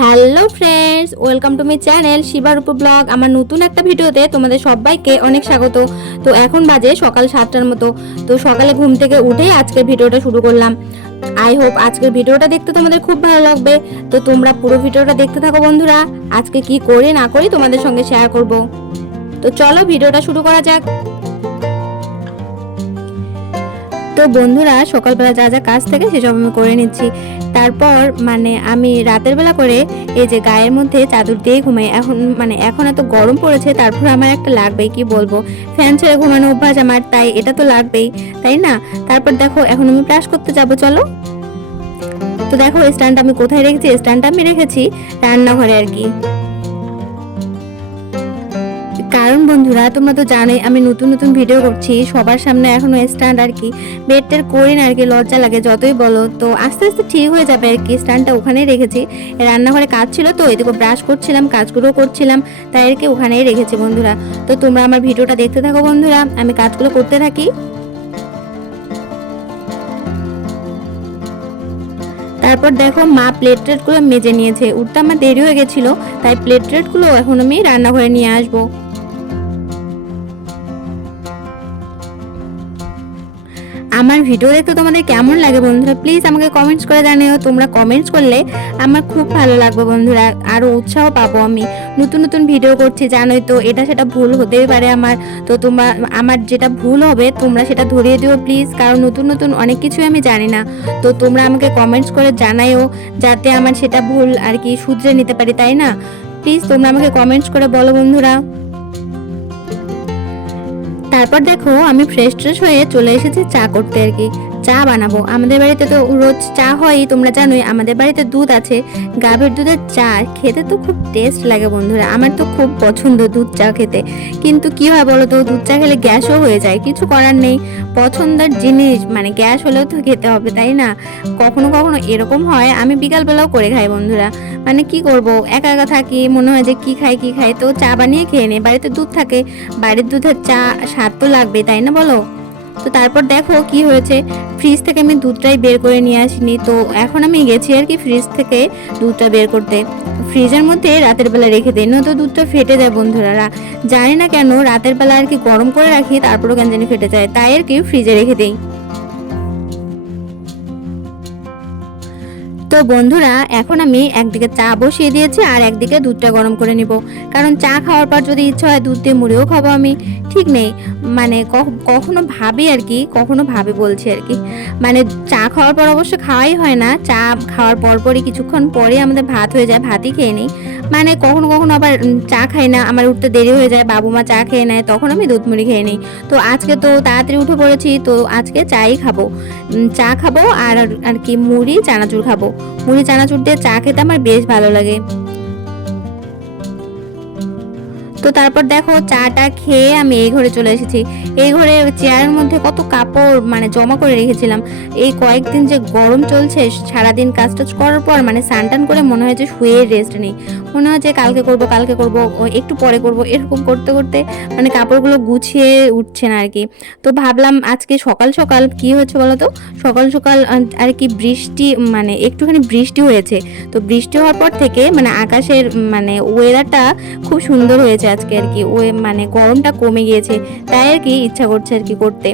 Hello friends, welcome to my channel শিবার উপর vlog. আমার নতুন একটা ভিডিওতে তোমাদের সবাইকে অনেক স্বাগত। তো এখন বাজে সকাল 7টার মতো। তো সকালে ঘুম থেকে উঠেই আজকের ভিডিওটা শুরু করলাম। আই হোপ আজকের ভিডিওটা দেখতে তোমাদের খুব ভালো লাগবে। তো তোমরা পুরো ভিডিওটা দেখতে থাকো বন্ধুরা। আজকে কি করি না করি তোমাদের সঙ্গে শেয়ার করব। তো চলো ভিডিওটা শুরু করা যাক। তো বন্ধুরা, সকালবেলা যা যা কাজ থাকে সেসব আমি করে নিচ্ছি। তারপর আমি রাতের বেলা করে এই যে গায়ের মধ্যে চাদর দিয়ে ঘুমাই। এখন এত গরম পড়েছে, তারপর আমার একটা লাগবেই, কি বলবো, ফ্যান ছেড়ে ঘুমানো অভ্যাস আমার, তাই এটা তো লাগবেই, তাই না? তারপর দেখো এখন আমি ব্রাশ করতে যাবো, চলো। তো দেখো স্ট্যান্ড আমি কোথায় রেখেছি, স্ট্যান্ডটা আমি রেখেছি রান্নাঘরে আর কি। কারণ বন্ধুরা, তোমরা তো জানোই আমি নতুন নতুন ভিডিও করছি, সবার সামনে এখনো স্ট্যান্ড আর কি বেডটের করি না আর কি, লজ্জা লাগে যতই বলো। তো আস্তে আস্তে ঠিক হয়ে যাবে আর কি। স্ট্যান্ডটা ওখানেই রেখেছি, রান্নাঘরে কাজ ছিল তো এদিকে ব্রাশ করছিলাম, কাজগুলো করছিলাম, তাই আর কি ওখানেই রেখেছি বন্ধুরা। তো তোমরা আমার ভিডিওটা দেখতে থাকো বন্ধুরা, আমি কাজগুলো করতে থাকি। তারপর দেখো মা প্লেট গুলো মেজে নিয়েছে, উঠতে আমার দেরি হয়ে গেছিল, তাই প্লেট গুলো এখন আমি রান্নাঘরে নিয়ে আসবো। আমার ভিডিও দেখতে তোমাদের কেমন লাগে বন্ধুরা, প্লিজ আমাকে কমেন্টস করে জানিও। তোমরা কমেন্টস করলে আমার খুব ভালো লাগবে বন্ধুরা, আরও উৎসাহ পাবো। আমি নতুন নতুন ভিডিও করছি, জানোই তো, এটা সেটা ভুল হতেই পারে আমার। তো তোমরা আমার যেটা ভুল হবে তোমরা সেটা ধরিয়ে দিও প্লিজ, কারণ নতুন নতুন অনেক কিছুই আমি জানি না। তো তোমরা আমাকে কমেন্টস করে জানাইও, যাতে আমার সেটা ভুল আর কি শুধরে নিতে পারি, তাই না? প্লিজ তোমরা আমাকে কমেন্টস করে বলো বন্ধুরা। তারপর দেখো আমি ফ্রেশ হয়ে চলে এসেছি চা করতে আর কি, চা বানাবো। আমাদের বাড়িতে তো রোজ চা হয়ই, তোমরা জানোই। আমাদের বাড়িতে দুধ আছে, গাভীর দুধের চা খেতে তো খুব টেস্ট লাগে বন্ধুরা, আমার তো খুব পছন্দ দুধ চা খেতে। কিন্তু কি হয় বলো তো, দুধ চা খেলে গ্যাসও হয়ে যায়, কিছু করার নেই, পছন্দের জিনিস, গ্যাস হলেও তো খেতে হবে, তাই না? কখনো কখনো এরকম হয়, আমি বিকালবেলাও করে খাই বন্ধুরা। কি করব, একা একা থাকি, মনে হয় যে কি খাই, তো চা বানিয়ে খেয়ে নেই। বাড়িতে দুধ থাকে, বাড়ির দুধের চা স্বাদ তো লাগবে, তাই না বলো? তো তারপর দেখো কি হয়েছে, ফ্রিজ থেকে আমি দুধটাই বের করে নিয়ে আসিনি, তো এখন আমি গেছি আর কি ফ্রিজ থেকে দুধটা বের করতে। ফ্রিজের মধ্যে রাতের বেলা রেখে দিই, নয়তো দুধটা ফেটে যায় বন্ধুরা। জানি না কেন রাতের বেলা আর কি গরম করে রাখি, তারপরও কেন জানি ফেটে যায়, তাই আর কি ফ্রিজে রেখে দিই। তো বন্ধুরা, এখন আমি একদিকে চা বসিয়ে দিয়েছি আর একদিকে দুধটা গরম করে নিব। কারণ চা খাওয়ার পর যদি ইচ্ছা হয় দুধ দিয়ে মুড়িও খাবো আমি, ঠিক নেই। কখনো ভাবি আর কি, কখনো ভাবি বলছি আর কি, চা খাওয়ার পর অবশ্য খাওয়াই হয় না, চা খাওয়ার পরই কিছুক্ষণ পরে আমাদের ভাত হয়ে যায়, ভাতই খেয়ে নিই। কখনো কখনো আবার চা খাই না, আমার উঠতে দেরি হয়ে যায়, বাবু মা চা খেয়ে নেয়, তখন আমি দুধ মুড়ি খেয়ে নিই। তো আজকে তো তাড়াতাড়ি উঠে পড়েছি, তো আজকে চাই খাবো, চা খাবো আর আর কি মুড়ি চানাচুর খাবো। মুড়ি চানাচুর দিয়ে চা খেতে আমার বেশ ভালো লাগে। তো তারপর দেখো চাটা খেয়ে আমি এই ঘরে চলে এসেছি। এই ঘরে চেয়ারের মধ্যে কত কাপড় জমা করে রেখেছিলাম। এই কয়েকদিন যে গরম চলছে, সারাদিন কাজ টাজ করার পর স্নান করে মনে হয় যে শুয়ে রেস্ট নেই, মনে হয় যে কালকে করব, একটু পরে করব, এরকম করতে করতে কাপড়গুলো গুছিয়ে উঠছে না আর কি। তো ভাবলাম আজকে সকাল সকাল কি হয়েছে বলো তো, সকাল সকাল আর কি বৃষ্টি, একটুখানি বৃষ্টি হয়েছে। তো বৃষ্টি হওয়ার পর থেকে আকাশের ওয়েদারটা খুব সুন্দর হয়েছে আজকে আর কি। ওই গরমটা কমে গিয়েছে, তাই আর কি ইচ্ছা করছে আর কি করতে।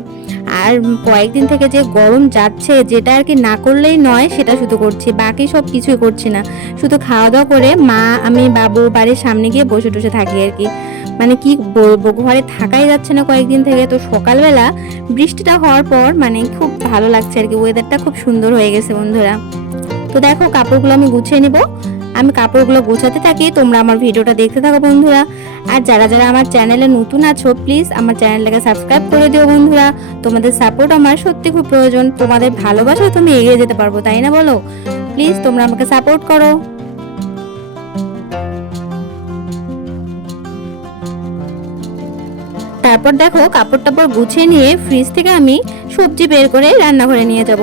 আর কয়েকদিন থেকে যে গরম যাচ্ছে, যেটা আর কি না করলেই নয় সেটা শুধু করছি, বাকি সব কিছুই করছি না। শুধু খাওয়া দাওয়া করে মা আমি বাবু বাড়ির সামনে গিয়ে বসে টসে থাকি আর কি। কি বলবো, ঘরে থাকাই যাচ্ছে না কয়েকদিন থেকে। তো সকালবেলা বৃষ্টিটা হওয়ার পর খুব ভালো লাগছে আর কি, ওয়েদারটা খুব সুন্দর হয়ে গেছে বন্ধুরা। তো দেখো কাপড়গুলো আমি গুছিয়ে নিব, আমি কাপড়গুলো গোছাতে থাকি, তোমরা আমার ভিডিওটা দেখতে থাকো বন্ধুরা। আর যারা যারা আমার চ্যানেলে নতুন আছো, প্লিজ আমার চ্যানেলটাকে সাবস্ক্রাইব করে দিও বন্ধুরা। তোমাদের সাপোর্ট আমার সত্যি খুব প্রয়োজন, তোমাদের ভালোবাসায় তুমি এগিয়ে যেতে পারবো, তাই না বলো? প্লিজ তোমরা আমাকে সাপোর্ট করো। তারপর দেখো কাপড় টাপড় গুছিয়ে নিয়ে ফ্রিজ থেকে আমি সবজি বের করে রান্নাঘরে নিয়ে যাব।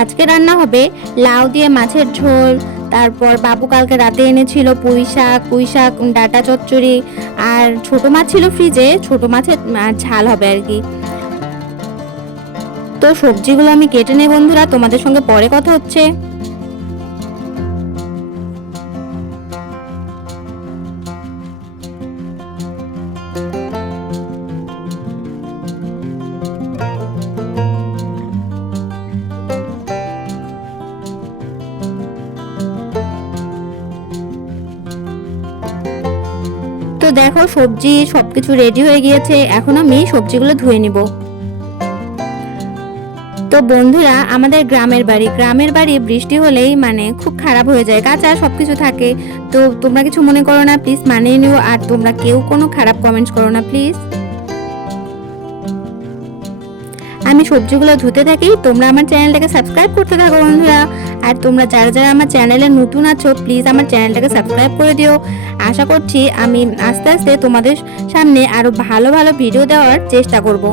আজকে রান্না হবে লাউ দিয়ে মাছের ঝোল, তারপর বাবু কালকে রাতে এনেছিল পুঁই শাক ডাটা চচ্চড়ি, আর ছোট মাছ ছিল ফ্রিজে, ছোট মাছের ঝাল হবে আর কি। তো সবজিগুলো আমি কেটে নেই বন্ধুরা, তোমাদের সঙ্গে পরে কথা হচ্ছে। তো দেখো সবজি সবকিছু রেডি হয়ে গিয়েছে, এখন আমি সবজিগুলো ধুয়ে নিব। তো বন্ধুরা, আমাদের গ্রামের বাড়ি বৃষ্টি হলেই মানে খুব খারাপ হয়ে যায়, কাঁচা সবকিছু থাকে। তো তোমরা কিছু মনে করো না প্লিজ, মানিয়ে নিও। আর তোমরা কেউ কোনো খারাপ কমেন্টস করো না প্লিজ। আমি সবজিগুলো ধুতে থাকি, তোমরা আমার চ্যানেলটাকে সাবস্ক্রাইব করতে থাকো বন্ধুরা। আর তোমরা যারা যারা আমার চ্যানেলে নতুন আছো প্লিজ আমার চ্যানেলটাকে সাবস্ক্রাইব করে দিও। আশা করছি আমি আস্তে আস্তে তোমাদের সামনে আরো ভালো ভালো ভিডিও দেওয়ার চেষ্টা করব।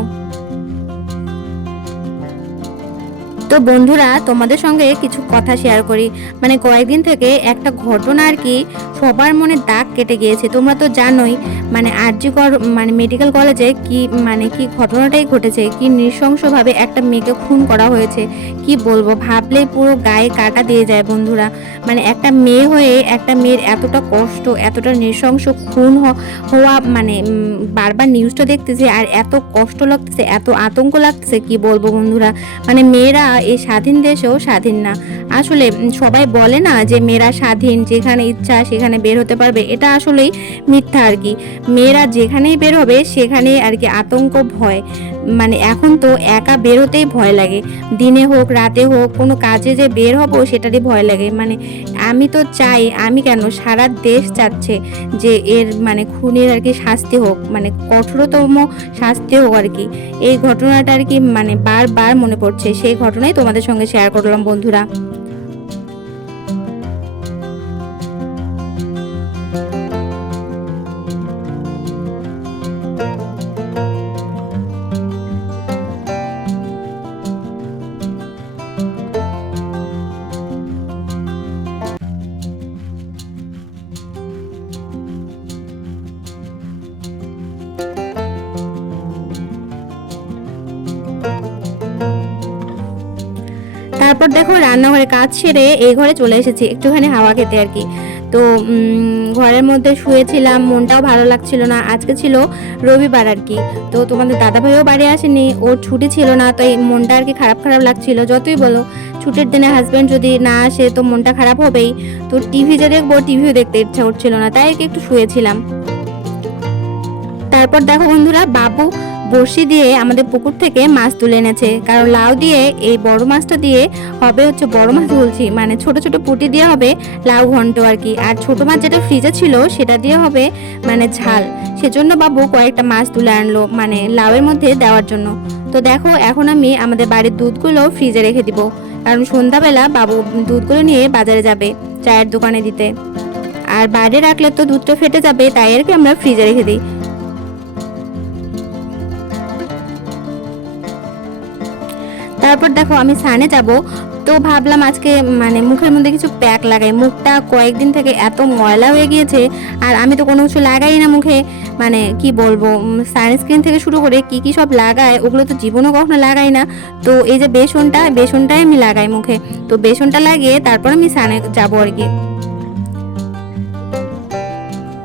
তো বন্ধুরা, তোমাদের সঙ্গে কিছু কথা শেয়ার করি। মানে কয়েকদিন থেকে একটা ঘটনা আর কি সবার মনে দাগ কেটে গিয়েছে। তোমরা তো জানোই মানে আরজি মানে মেডিকেল কলেজে কি ঘটনাটাই ঘটেছে, কি নৃশংসভাবে একটা মেয়েকে খুন করা হয়েছে। কি বলবো, ভাবলেই পুরো গায়ে কাটা দিয়ে যায় বন্ধুরা। মানে একটা মেয়ে হয়ে একটা মেয়ের এতটা কষ্ট, এতটা নৃশংস খুন হওয়া, মানে বারবার নিউজটা দেখতেছি আর এত কষ্ট লাগতেছে, এত আতঙ্ক লাগতেছে, কি বলবো বন্ধুরা। মানে মেয়েরা এই স্বাধীন দেশেও স্বাধীন না। আসলে সবাই বলে না যে মেয়েরা স্বাধীন, যেখানে ইচ্ছা সেখানে বের হতে পারবে, এটা আসলেই মিথ্যা আর কি। মেয়েরা যেখানেই বের হবে সেখানেই আর কি আতঙ্ক, ভয়। মানে এখন তো একা বের হতেই ভয় লাগে, দিনে হোক রাতে হোক, কোনো কাজে যে বের হবো সেটারই ভয় লাগে। মানে আমি তো চাই, আমি কেন সারা দেশ চাচ্ছে যে এর মানে খুনির আর কি শাস্তি হোক, মানে কঠোরতম শাস্তি হোক আর কি। এই ঘটনাটা আর কি মানে বারবার মনে পড়ছে, সেই ঘটনাই তোমাদের সঙ্গে শেয়ার করলাম বন্ধুরা। তারপর দেখো রান্নাঘরে কাজ সেরে এই ঘরে চলে এসেছি একটুখানি হাওয়া খেতে আর কি। তো ঘরের মধ্যে শুয়েছিলাম, মনটাও ভালো লাগছিল না। আজকে ছিল রবিবার আর কি। তো তোমাদের দাদাভাইও বাড়ি আসেনি, ওর ছুটি ছিল না, তো এই মনটা আর কি খারাপ খারাপ লাগছিল। যতই বলো ছুটির দিনে হাজব্যান্ড যদি না আসে তো মনটা খারাপ হবেই। তো টিভি যে দেখবো, টিভিও দেখতে ইচ্ছা করছিল না, তাই একটু শুয়েছিলাম। তারপর দেখো বন্ধুরা, বাবু বড়শি দিয়ে আমাদের পুকুর থেকে মাছ তুলে এনেছে। কারণ লাউ দিয়ে এই বড় মাছটা দিয়ে হবে হচ্ছে, বড় মাছ বলছি মানে ছোট ছোট পুঁটি দিয়ে হবে লাউ ঘন্ট আর কি। আর ছোট মাছ যেটা ফ্রিজে ছিল সেটা দিয়ে হবে মানে ঝাল। সেজন্য বাবু কয়েকটা মাছ তুলে আনলো মানে লাউয়ের মধ্যে দেওয়ার জন্য। তো দেখো এখন আমি আমাদের বাড়ির দুধগুলো ফ্রিজে রেখে দিব, কারণ সন্ধ্যাবেলা বাবু দুধগুলো নিয়ে বাজারে যাবে চায়ের দোকানে দিতে। আর বাইরে রাখলে তো দুধটা ফেটে যাবে, তাই আর কি আমরা ফ্রিজে রেখে দিই। তারপর দেখো আমি স্নানে যাব। তো ভাবলাম আজকে মানে মুখের মধ্যে কিছু প্যাক লাগাই, মুখটা কয়েকদিন থেকে এত ময়লা হয়ে গিয়েছে। আর আমি তো কোনো কিছু লাগাই না মুখে, মানে কি বলবো, সানস্ক্রিন থেকে শুরু করে কি কি সব লাগায় ওগুলো তো জীবনও কখনো লাগাই না। তো এই যে বেসনটাই আমি লাগাই মুখে। তো বেসনটা লাগিয়ে তারপর আমি স্নানে যাবো আর কি।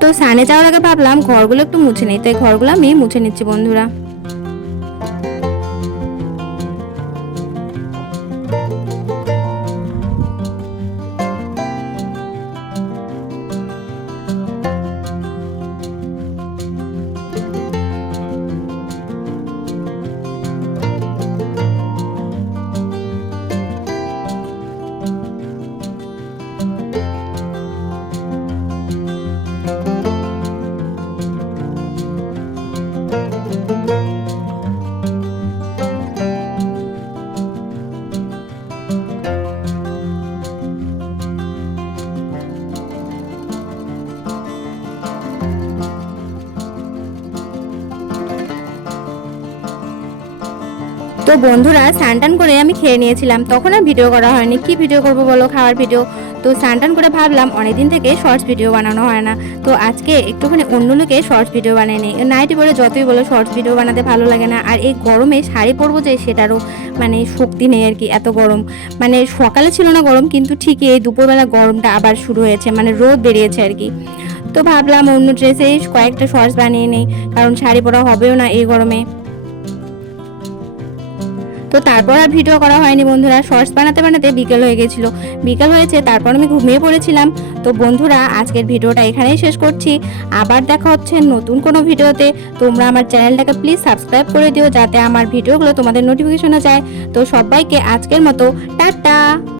তো স্নানে যাওয়ার আগে ভাবলাম ঘরগুলো একটু মুছে নিই, তাই ঘরগুলো আমি মুছে নিচ্ছি বন্ধুরা। তো বন্ধুরা, স্নান করে আমি খেয়ে নিয়েছিলাম, তখন আর ভিডিও করা হয়নি। কি ভিডিও করবো বলো, খাওয়ার ভিডিও। তো স্নান করে ভাবলাম অনেকদিন থেকে শর্টস ভিডিও বানানো হয় না, তো আজকে একটুখানি অন্য লোকে শর্টস ভিডিও বানিয়ে নিই। নাইটি পরে যতই বলো শর্টস ভিডিও বানাতে ভালো লাগে না। আর এই গরমে শাড়ি পরবো যে সেটারও মানে শক্তি নেই আর কি, এত গরম। মানে সকালে ছিল না গরম, কিন্তু ঠিকই এই দুপুরবেলা গরমটা আবার শুরু হয়েছে, মানে রোদ বেরিয়েছে আর কি। তো ভাবলাম অন্য ড্রেসেই কয়েকটা শর্টস বানিয়ে নিই, কারণ শাড়ি পরা হবেও না এই গরমে। তো তারপর আর ভিডিও করা হয়নি বন্ধুরা। শর্টস বানাতে বানাতে বিকেল হয়ে গেছিল, বিকেল হয়েছে, তারপর আমি ঘুমিয়ে পড়েছিলাম। তো বন্ধুরা আজকের ভিডিওটা এখানেই শেষ করছি। আবার দেখা হচ্ছে নতুন কোনো ভিডিওতে। তোমরা আমার চ্যানেলটাকে প্লিজ সাবস্ক্রাইব করে দিও যাতে আমার ভিডিওগুলো তোমাদের নোটিফিকেশনে যায়। তো সবাইকে আজকের মতো টাটা।